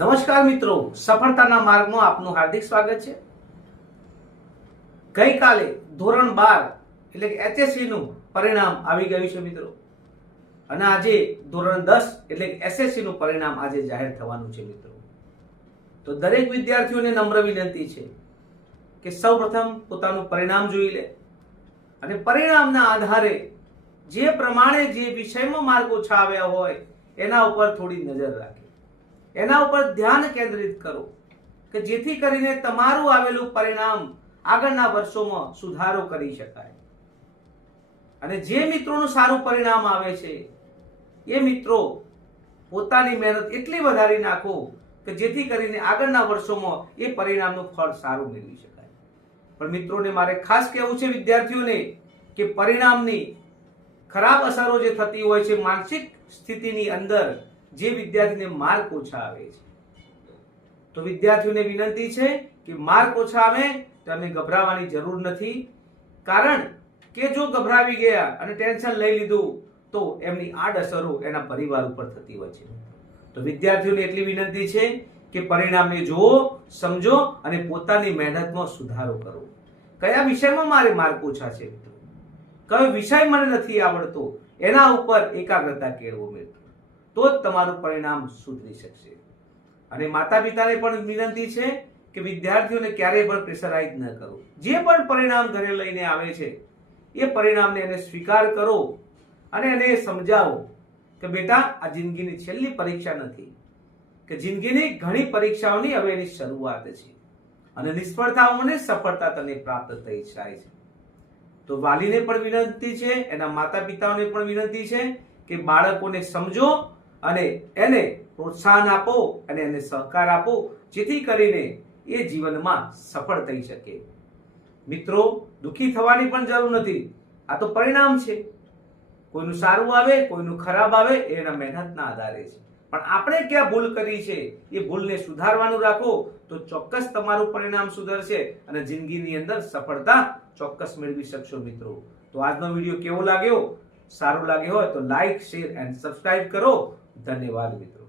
નમસ્કાર મિત્રો, સફળતાના માર્ગમાં આપનું હાર્દિક સ્વાગત છે। ગઈકાલે ધોરણ 12 એટલે કે HSC નું પરિણામ આવી ગયું છે મિત્રો, અને આજે ધોરણ 10 એટલે કે SSC નું પરિણામ આજે જાહેર થવાનું છે મિત્રો। તો દરેક વિદ્યાર્થીઓને નમ્ર વિનંતી છે કે સૌપ્રથમ પોતાનું પરિણામ જોઈ લે અને પરિણામના આધારે જે પ્રમાણે જે વિષયમાં માર્ક ઓછા આવ્યા હોય એના ઉપર થોડી નજર રાખે, એના ઉપર ધ્યાન કેન્દ્રિત કરો કે જેથી કરીને તમારું આવેલું પરિણામ આગળના વર્ષોમાં સુધારો કરી શકાય। અને જે મિત્રોનું સારું પરિણામ આવે છે એ મિત્રો પોતાની મહેનત એટલી વધારી નાખો કે જેથી કરીને આગળના વર્ષોમાં એ પરિણામનું ફળ સારું મેળવી શકાય। પણ મિત્રોને મારે ખાસ કહેવું છે વિદ્યાર્થીઓને કે પરિણામની ખરાબ અસરો જે થતી હોય છે માનસિક સ્થિતિની અંદર જે વિદ્યાર્થીને માર્ક ઓછા આવે છે, તો વિદ્યાર્થીઓને વિનંતી છે કે માર્ક ઓછા આવે તો અમે ગભરાવાની જરૂર નથી, કારણ કે જો ગભરાવી ગયા અને ટેન્શન લઈ લીધું તો એમની આડઅસરો એના પરિવાર ઉપર થતી હોય છે। તો વિદ્યાર્થીઓને એટલી વિનંતી છે કે પરિણામને જુઓ, સમજો અને પોતાની મહેનતમાં સુધારો કરો। કયા વિષયમાં મારે માર્ક ઓછા છે, કયો વિષય મને નથી આવડતો, એના ઉપર એકાગ્રતા કેળવો મિત્રો, તો જ તમારું પરિણામ સુધરી શકશે। અને માતા પિતાને પણ વિનંતી છે કે વિદ્યાર્થીઓને ક્યારેય પણ પ્રેશરાઇઝ ન કરો। જે પણ પરિણામ ઘરે લઈને આવે છે એ પરિણામને એને સ્વીકાર કરો અને એને સમજાવો કે બેટા આ જિંદગીની છેલ્લી પરીક્ષા નથી, કે જિંદગીની ઘણી પરીક્ષાઓની હવે એની શરૂઆત છે અને નિષ્ફળતાઓને સફળતા તને પ્રાપ્ત થઈ જાય છે। તો વાલીને પણ વિનંતી છે, એના માતા પિતાઓને પણ વિનંતી છે કે બાળકોને સમજો અને એને પ્રોત્સાહન આપો અને એને સહકાર આપો, જેથી કરીને એ જીવનમાં સફળ થઈ શકે। મિત્રો, દુઃખી થવાની પણ જરૂર નથી, આ તો પરિણામ છે। કોઈનું સારું આવે, કોઈનું ખરાબ આવે, એ એના મહેનતના આધારે છે, પણ આપણે ક્યાં ભૂલ કરી છે એ ભૂલને સુધારવાનું રાખો તો ચોક્કસ તમારું પરિણામ સુધરશે અને જિંદગીની અંદર સફળતા ચોક્કસ મેળવી શકશો મિત્રો। તો આજનો વિડીયો કેવો લાગ્યો? સારો લાગ્યો હોય તો લાઈક, શેર એન્ડ સબસ્ક્રાઇબ કરો। ધન્યવાદ મિત્રો।